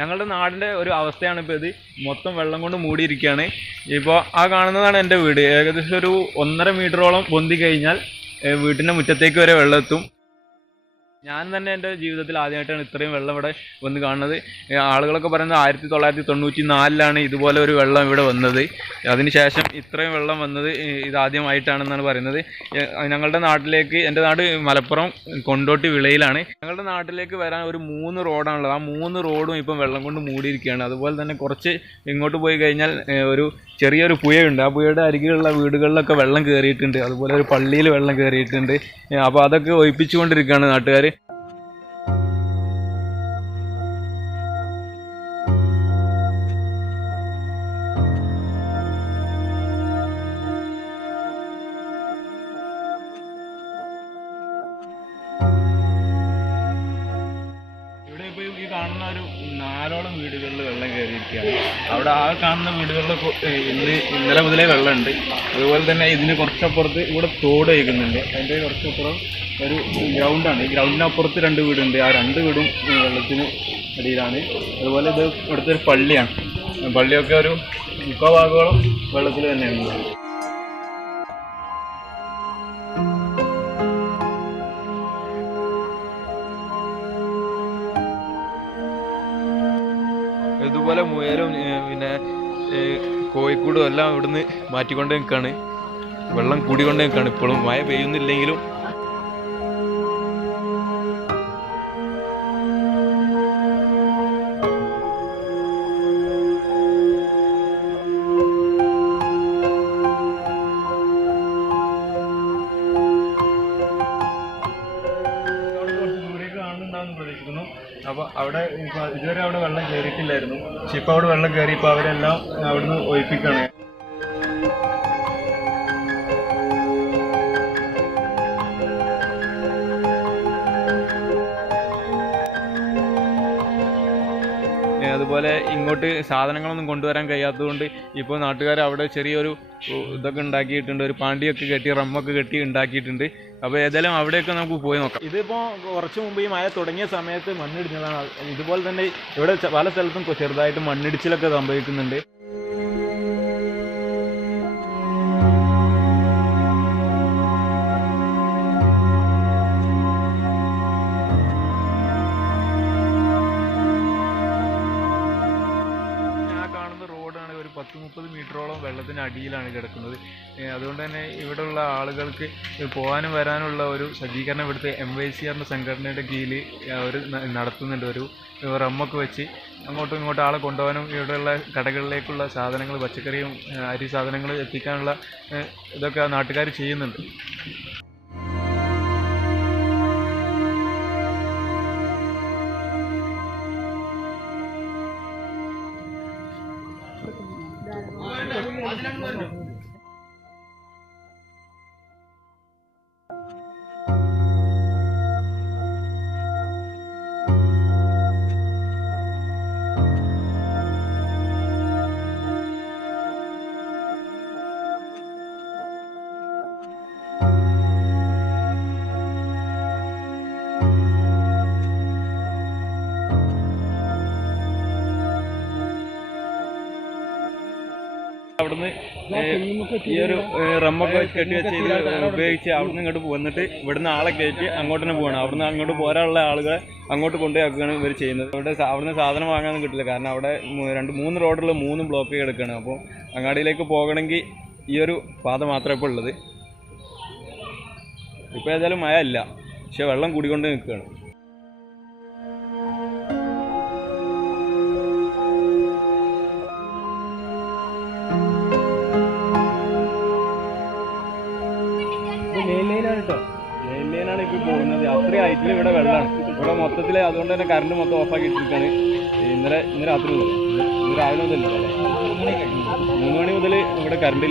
ഞങ്ങളുടെ നാടിന്റെ ഒരു അവസ്ഥയാണ് ഇപ്പോൾ ഇത്. മൊത്തം വെള്ളം കൊണ്ട് മൂടിയിരിക്കുകയാണ്. ഇപ്പോൾ ആ കാണുന്നതാണ് എന്റെ വീട്. ഏകദേശം ഒരു ഒന്നര മീറ്ററോളം പൊന്തി കഴിഞ്ഞാൽ വീട്ടിന്റെ മുറ്റത്തേക്ക് വരെ വെള്ളം എത്തും ഞാൻ തന്നെ എന്റെ ജീവിതത്തിൽ ആദ്യമായിട്ടാണ് ഇത്രയും വെള്ളം ഇവിടെ വന്ന് കാണുന്നത്. ആളുകളൊക്കെ പറയുന്നത് ആയിരത്തി തൊള്ളായിരത്തി തൊണ്ണൂറ്റി നാലിലാണ് ഇതുപോലെ ഒരു വെള്ളം ഇവിടെ വന്നത്. അതിനുശേഷം ഇത്രയും വെള്ളം വന്നത് ഇതാദ്യമായിട്ടാണെന്നാണ് പറയുന്നത്. ഞങ്ങളുടെ നാട്ടിലേക്ക് എന്റെ നാട് മലപ്പുറം കൊണ്ടോട്ടി വിളയിലാണ്. ഞങ്ങളുടെ നാട്ടിലേക്ക് വരാൻ ഒരു മൂന്ന് റോഡാണുള്ളത്. ആ മൂന്ന് റോഡും ഇപ്പം വെള്ളം കൊണ്ട് മൂടിയിരിക്കുകയാണ്. അതുപോലെ തന്നെ കുറച്ച് ഇങ്ങോട്ട് പോയി കഴിഞ്ഞാൽ ഒരു ചെറിയൊരു പുഴയുണ്ട്. ആ പുഴയുടെ അരികിലുള്ള വീടുകളിലൊക്കെ വെള്ളം കയറിയിട്ടുണ്ട്. അതുപോലെ ഒരു പള്ളിയിൽ വെള്ളം കയറിയിട്ടുണ്ട്. അപ്പോൾ അതൊക്കെ ഒഴിപ്പിച്ചുകൊണ്ടിരിക്കുകയാണ് നാട്ടുകാർ ഈ കാണുന്ന ഒരു നാലോളം വീടുകളിൽ വെള്ളം കയറിയിരിക്കുകയാണ്. അവിടെ ആ കാണുന്ന ഏഹ്, ഇന്ന് ഇന്നലെ മുതലേ വെള്ളമുണ്ട്. അതുപോലെ തന്നെ ഇതിന് കുറച്ചപ്പുറത്ത് ഇവിടെ തോട് ഒഴുകുന്നുണ്ട് അതിന്റെ കുറച്ചപ്പുറം ഒരു ഗ്രൗണ്ടാണ് ഈ ഗ്രൗണ്ടിനപ്പുറത്ത് രണ്ട് വീടുണ്ട്. ആ രണ്ട് വീടും വെള്ളത്തിന് അടിയിലാണ്. അതുപോലെ ഇത് ഇവിടുത്തെ ഒരു പള്ളിയാണ്. പള്ളിയൊക്കെ ഒരു മുക്കാഭാഗങ്ങളും വെള്ളത്തിൽ തന്നെയാണ്. ഇതുപോലെ മുയലും പിന്നെ കോഴിക്കൂടും എല്ലാം ഇവിടുന്ന് മാറ്റിക്കൊണ്ട് നിൽക്കുകയാണ് വെള്ളം കൂടിക്കൊണ്ട് നിൽക്കുകയാണ് ഇപ്പോഴും. മഴ പെയ്യുന്നില്ലെങ്കിലും പ്രതീക്ഷിക്കുന്നു അപ്പോൾ അവിടെ ഇതുവരെ അവിടെ വെള്ളം കയറിയിട്ടില്ലായിരുന്നു പക്ഷെ ഇപ്പോൾ അവിടെ വെള്ളം കയറി ഇപ്പോൾ അവരെല്ലാം അവിടുന്ന് ഒഴിപ്പിക്കുകയാണ്. അതുപോലെ ഇങ്ങോട്ട് സാധനങ്ങളൊന്നും കൊണ്ടുവരാൻ കഴിയാത്തതുകൊണ്ട് ഇപ്പോൾ നാട്ടുകാർ അവിടെ ചെറിയൊരു ഇതൊക്കെ ഉണ്ടാക്കിയിട്ടുണ്ട്. ഒരു പാണ്ടിയൊക്കെ കെട്ടി റമ്മൊക്കെ കെട്ടി ഉണ്ടാക്കിയിട്ടുണ്ട്. അപ്പോൾ ഏതായാലും അവിടെയൊക്കെ നമുക്ക് പോയി നോക്കാം. ഇതിപ്പോൾ കുറച്ചു മുമ്പ് ഈ മഴ തുടങ്ങിയ സമയത്ത് മണ്ണിടിഞ്ഞതാണ്. ഇതുപോലെ തന്നെ ഇവിടെ പല സ്ഥലത്തും ചെറുതായിട്ട് മണ്ണിടിച്ചിലൊക്കെ സംഭവിക്കുന്നുണ്ട്. പത്ത് മുപ്പത് മീറ്ററോളം വെള്ളത്തിന് അടിയിലാണ് കിടക്കുന്നത്. അതുകൊണ്ട് തന്നെ ഇവിടെയുള്ള ആളുകൾക്ക് പോകാനും വരാനുള്ള ഒരു സജ്ജീകരണം ഇവിടുത്തെ എം വൈ സി ആറിന്റെ സംഘടനയുടെ കീഴിൽ അവർ നടത്തുന്നുണ്ട്. ഒരു റമ്മൊക്കെ വെച്ച് അങ്ങോട്ടും ഇങ്ങോട്ടും ആളെ കൊണ്ടുപോകാനും ഇവിടെയുള്ള കടകളിലേക്കുള്ള സാധനങ്ങൾ പച്ചക്കറിയും അരി സാധനങ്ങൾ എത്തിക്കാനുള്ള ഇതൊക്കെ നാട്ടുകാർ ചെയ്യുന്നുണ്ട്. ¿Cuál es el? അവിടുന്ന് ഈ ഒരു റമ്മൊക്കെ കെട്ടി വെച്ച് ഉപയോഗിച്ച് അവിടുന്ന് ഇങ്ങോട്ട് വന്നിട്ട് ഇവിടുന്ന് ആളെ കയറ്റി അങ്ങോട്ട് തന്നെ പോകണം അവിടുന്ന് അങ്ങോട്ട് പോരാനുള്ള ആളുകളെ അങ്ങോട്ട് കൊണ്ടുപോയാക്കുകയാണ് ഇവർ ചെയ്യുന്നത്. അവിടെ അവിടുന്ന് സാധനം വാങ്ങാനൊന്നും കിട്ടില്ല. കാരണം അവിടെ രണ്ട് മൂന്ന് റോഡുള്ള മൂന്നും ബ്ലോക്ക് കിടക്കുകയാണ് അപ്പോൾ അങ്ങാടിയിലേക്ക് പോകണമെങ്കിൽ ഈ ഒരു പാത മാത്രമേ ഇപ്പോൾ ഉള്ളത്. ഇപ്പോൾ ഏതായാലും മഴ ഇല്ല. പക്ഷെ വെള്ളം കൂടിക്കൊണ്ട് നിൽക്കുകയാണ്. ഇപ്പോൾ പോകുന്നത്. അത്രയും ഹൈറ്റിൽ ഇവിടെ വെള്ളമാണ് ഇവിടെ മൊത്തത്തിൽ അതുകൊണ്ട് തന്നെ കറണ്ട് മൊത്തം ഓഫാക്കി ഇട്ടിരിക്കുകയാണ് ഇന്നലെ ഇന്ന് രാത്രി മുതൽ ഇന്ന് രാവിലെ മുതൽ മൂന്ന് മണി മുതൽ ഇവിടെ കറണ്ട്